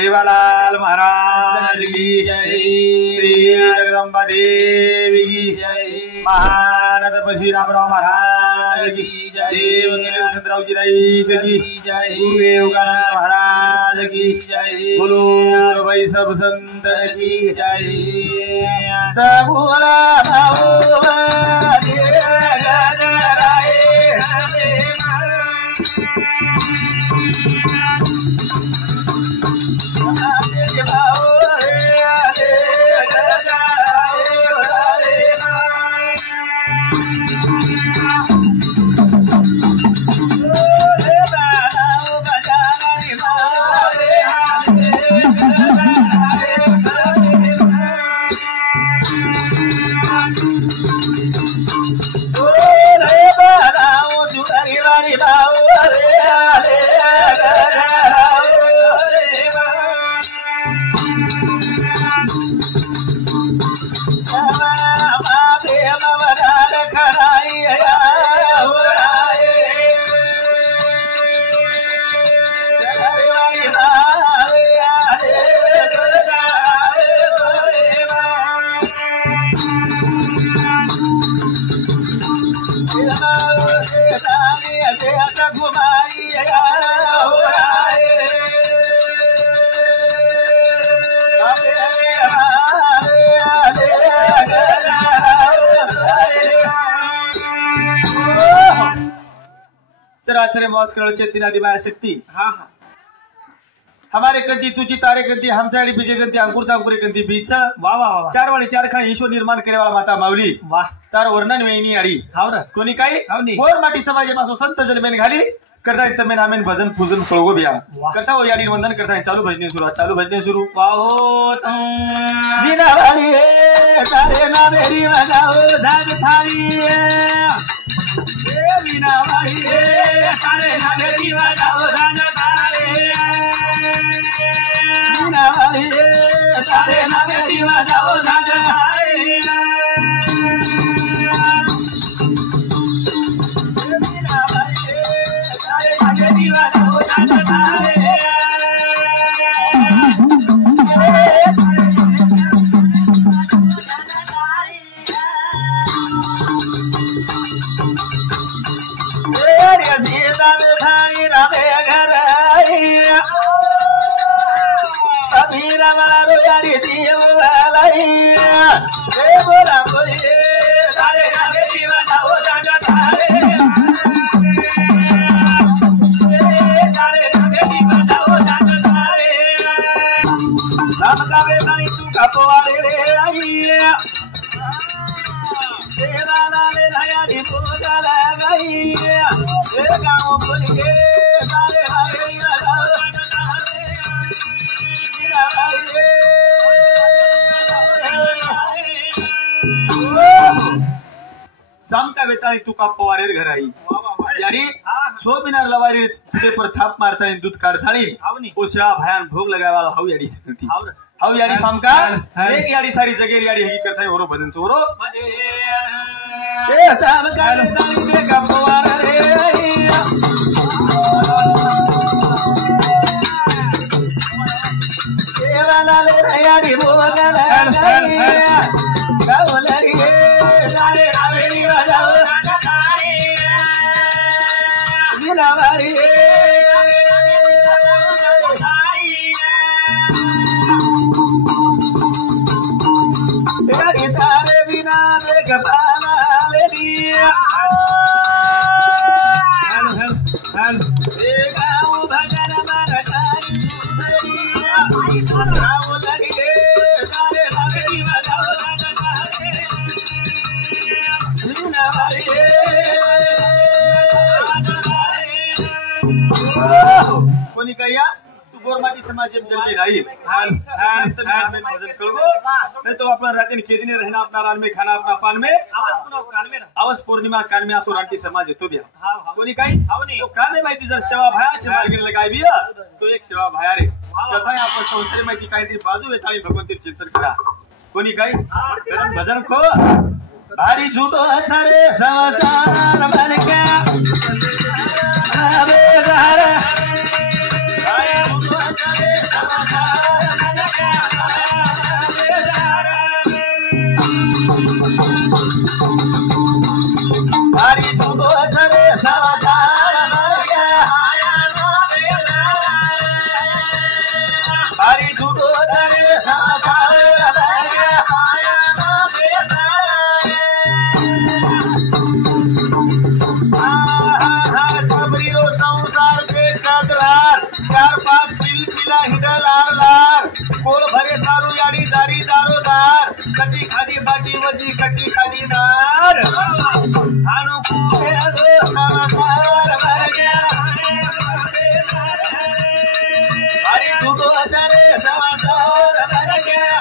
सेवालाल महाराज की जय। श्री जगदम्बा देवी की जय। महान तपस्वी रामराव महाराज की जय। देव चंद्रावजी नाईक की जय। गुरु योगानंद महाराज की जय। बोलो भाई सब संतन की जय। सबूला चराचर मौज करो चेतना दिवाया शक्ति हाँ हाँ हमारे कंती तुझी तारे कंती हमसाडी बीजे कंती अंकुर अंकुरे कंती बीच वाह वाह वाह चार वाली चार खान ईश्वर निर्माण करे वाला माता माऊली वाह तार वर्णन वेणी आडी हाव र कोणी काही हाव नी मोर माटी समाजापासून संत जलमेन घाली करता येतं मेन आमेन भजन पूजन कळगो बिया वाह. करता हो याडी वंदन करता चालू भजने सुरू चालू भजने सुरू वाहो मीना वाली रे तारे ना मेरी बजाओ धाग थाली ए मीना वाली रे तारे ना मेरी बजाओ धाग थाली मीना वाली रे तारे ना मेरी बजाओ धाग थाली मीना वाली रे तारे ना मेरी बजाओ धाग थाली सामका वेताळी तुका पवारेर घर आई यारी शोभिनार लवारी फुटे पर थाप मारताळी दूध काढताळी ओशा भयान भोग लगावाला हाऊ याडी सकती हाऊ याडी सामका एक याडी सारी जगेर याडी हगी करताय होरो भजन चोरो ए सामका वेताळी तुका पवारेर आई देवाला ले याडी भोग लगाई गावलरी सारे आवेरी बजाओ मीनावारी यारी तारे बिना देख पाना ले लिया गाँव भजन मन गाँव लगी सारे आवेरी बजाओ कोणी कहिया तू गोरमाटी समाज जल्दी रही भजन करो नहीं तो अपना रात खेदने रहना अपना रान में खाना अपना पान में आवाज पौर्णिमा कान में आसो रांटी समाज येतो बिया कोणी काही तो कामे माहिती जर सेवा भाया मार्गे लगाय बिया तो एक सेवा भाया रे कथा आपण संसारी माहिती काहीतरी बाजू येताळी भगवंती चिंतन करा कोणी काही भजन खो भारी झूठो छरे संसार बन के आवे घर भारी झूठो छरे संसार हरी झूठो चरे संसार सबरीरो संसार के कदरार चार पांच पिला हिडल लार कोल भरे सारू याडी दारी दारोदार कटी खादी बाटी वजी कटी खादी दार आनु कुबे दो संसार भर गया हरी झूठो चरे संसार भर गया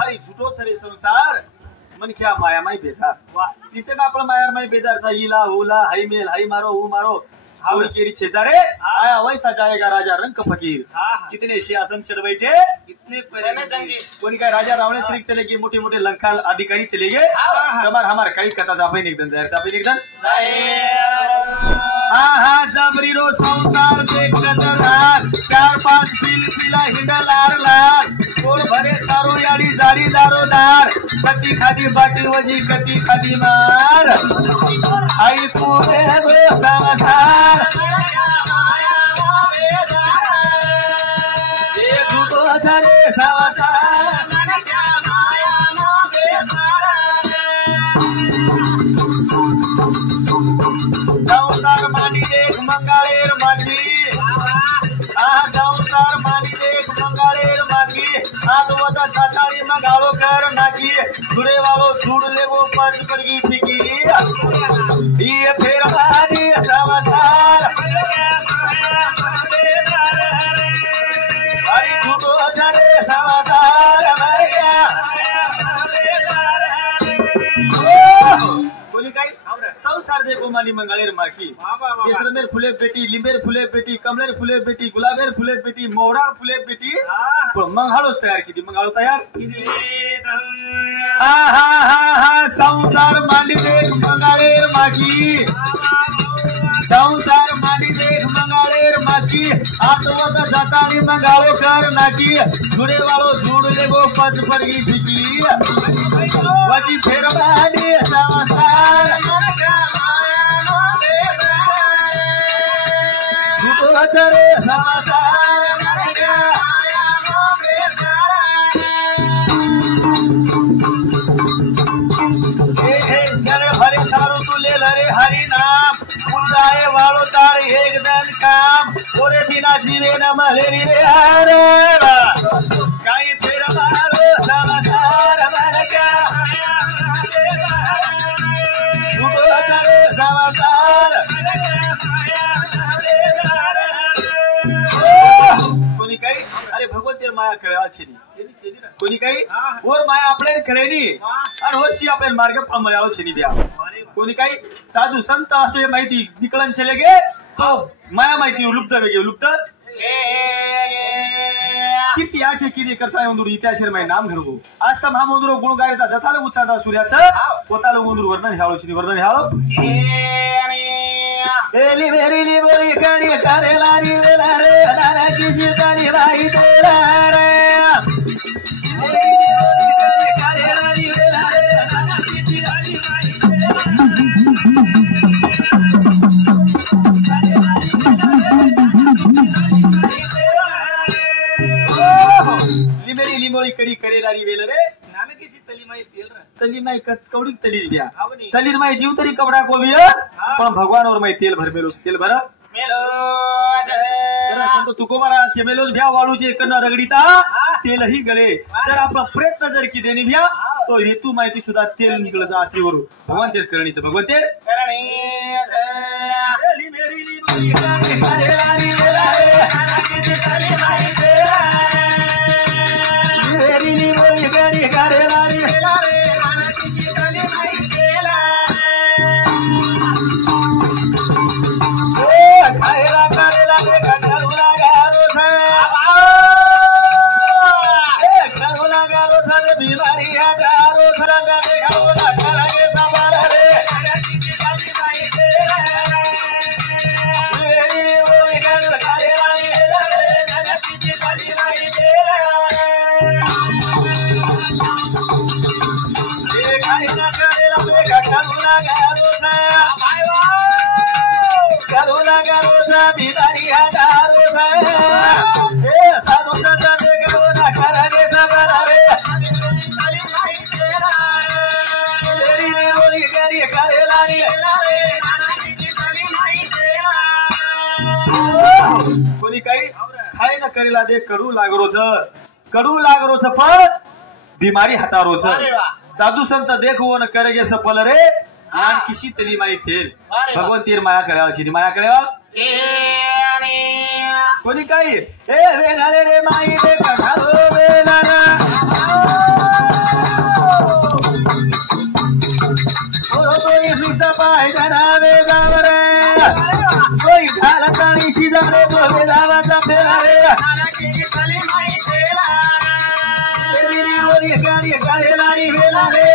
हरी झूठो चरे संसार मन क्या माया माई बेजार दिसते का आपण माया माई बेजारचा हिला हुला हाई मेल हाई मारो हु मारो हाउल केरी छेजारे आया वैसा जाएगा राजा रंग फकीर कितने सियासन चढ़ बैठे कितने कोई का राजा रावण श्री चले गए मोटे मोटे लंका अधिकारी चले गए कमर हमार कई कटा जापे एकदम जहर जापे एकदम हाँ जबरी रो संसार देख कदरदार चार पांच पिला हिंडल लार कोल भरे सारो याडी जारी दारोदार कटी खादी बाटी वजी कटी खादी मार आई कुबे दो संसार ये झूठो चरे संसार संसार मानी देख मंगाळेर मागी संसार मानी देख मंगाळेर मागी आज वता सातारी मंगाळो कर नाकी जुड़े वालो जुड़ ले वो पंच पड़गी फिकी ये फेर मानी संसार हरी झूठो चरे संसार मर गया बोली काय संसार देखो मानी मंगाळेर माखी केसरमेर फुले बेटी लिंबेर फुले बेटी कमलेर फुले बेटी गुलाबेर फुले बेटी मोहरार फुले बेटी पण मंगाळोच तयार किती मंगाळो तयार हा संसार मानी देख मंगाळेर माखी संसार मानी देख मंगाळेर माखी आतवत जातानी मंगाळो कर नाकी जुड़े वालो जुड़ ले वो पंच पड़गी फिकी वजी फेर मानी संसार झूठो चरे संसार चरे भरे सारू तू ले लरे हरि नाम जाए वालो तार एक दिन काम ओरे बिना जीवे न मलेरी रे हरे काई फेर मारो संसार भर गया झूठो चरे संसार कोणी काही अरे भगवंतीर माया खेळा छेनी कोणी काही वर माया आपल्या खेळेनी आणि वर्षी आपल्या मार्ग मिळालो छेनी द्या कोणी काही साधू संत असे माहिती निकळन चले गे माया माहिती लुप्त वेगे लुप्त कीर्ती आशे किती करता उंदूर इतिहासेर माय नाम घडगो आज तर महामुंदूर गुण गायचा जथाले उच्चारता सूर्याचं पोताला उंदूर वर्णन ह्याळो चिनी वर्णन ह्याळो एली मेरी बोली गाडी सारे लारी वेला रे नाना किसी तानी बाई तेरा रे एली बोली गाडी सारे लारी वेला रे नाना किसी तानी बाई लिमेरी लिमोळी कडी करेलारी वेल रे नाना किसी तली माई तेल रे तली माई कवडी तलीज ब्या तलीर माई जीव तरी कपडा कोबिय पण भगवान और माई तेल भर मेलो तेल भर मेलो संतो तुकोबारा केमेलोज भ्या वाळूचे कना रगडीता तेल ही गळे जर आपला प्रयत्न जर की देनी भ्या तो हेतू माहिती सुद्धा तेल निकळ जातीवरून भगवान तेल करणीचं भगवान तेल करणी लिमेरी लिमोळी कडी करेलारी वेल रे नाना किसी तली माई तेल लिमेरी लिमोळी कडी करेलारी वेल रे नाना किसी तली माई तेल खायला करेला रे कटरुला गारो छे कटरुला गारो छे बीमारी गारो छे गारे गारोला करागे सवाल रे नाना किसी तली माई तेल लिमेरी लिमोळी कडी बिमारी हटारो ए साधु संत देखो ना करा दे सबर रे तेरी ने बोली तेरी करे लानी कोणी काही खाय न करेला दे कडू लागरोच फळ बीमारी हटारोच साधु संत देखो न करेगे सफल रे यान किसी तली माई थेल भगवान तीर माया कळेवा चिनी माया कळेवा कोणी काही ए वेगाळे रे माई रे कठालो वेलाना ओ तोई सुद्धा पाय जनावे जावरे कोई झाला ताणी शिदा रे तो वेदावाचा फेला रे तेरी बोली गाडी गाडी लाडी वेला रे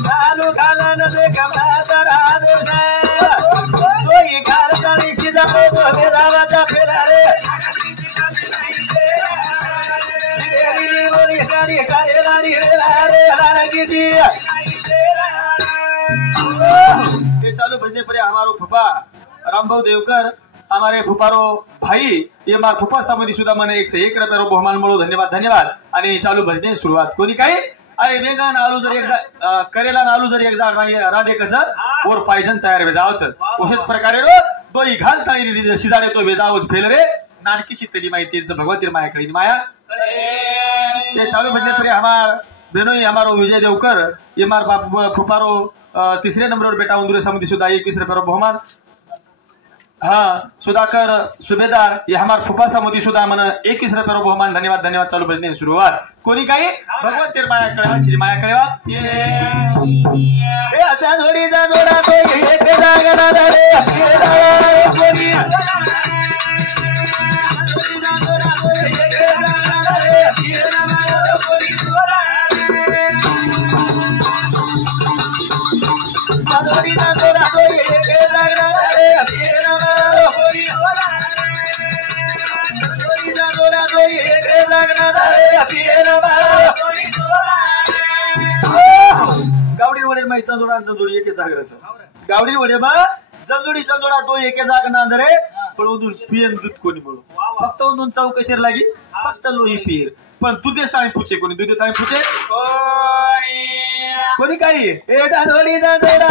चालू खाला न दे कमाता राधे कोई घर गाड़ी सीधा पे तो वेदावाचा फेला रे तेरी बोली गाड़ी गाड़ी लाडी वेला रे हरा किसी ये चालू भजने पर हमारो फुफा रामभाऊ देवकर हमारे फुफारो भाई ये मार फुफा सामोरी सुद्धा मने 101 रुपये बहुमान मिळो धन्यवाद आणि चालू भजने सुरुवात कोणी काही अरे वेगळा आलू जर एकदा करेला आलू जर एकदा राधे कच और पायजन तयार वेजावच अशाच प्रकारे रो दोई घाल ताळी शिजारे तो वेजावच फेल रे नानकी शीतली माहिती भगवती माया कळी माया ते चालू भजने पर हमार बेनोई हमारो विजय देवकर ये मार फुफारो तीसरे नंबर बेटा उंदुरे समिति सुधा 21 रुपये बहुमान हाँ सुधाकर सुबेदार ये हमारे फुफा समिति सुधा मन 21 रुपये बहुमान धन्यवाद चालू भजने शुरुआत कोणी काही भगवत तेर माया कळेवा श्री माया कळेवा ए अच्छा जोडी जा जोडा तो एक जागना रे कोणी जोडी ना जोडा तो एक जागना रे गावडी वडे माहिती जंजोडा जंजोडी एके जागराचं गावडी वडे बा जंजोडी जंजोडा तो एके जाग ना रे पण उदून पियन दूध कोणी बोलू फक्त उदून चौकशीर लागी फक्त लोही पीर पण दुधेच ताणी पुचे कोणी दुधे ताणी पुचे कोणी काही ए जंजोडी जंजोडा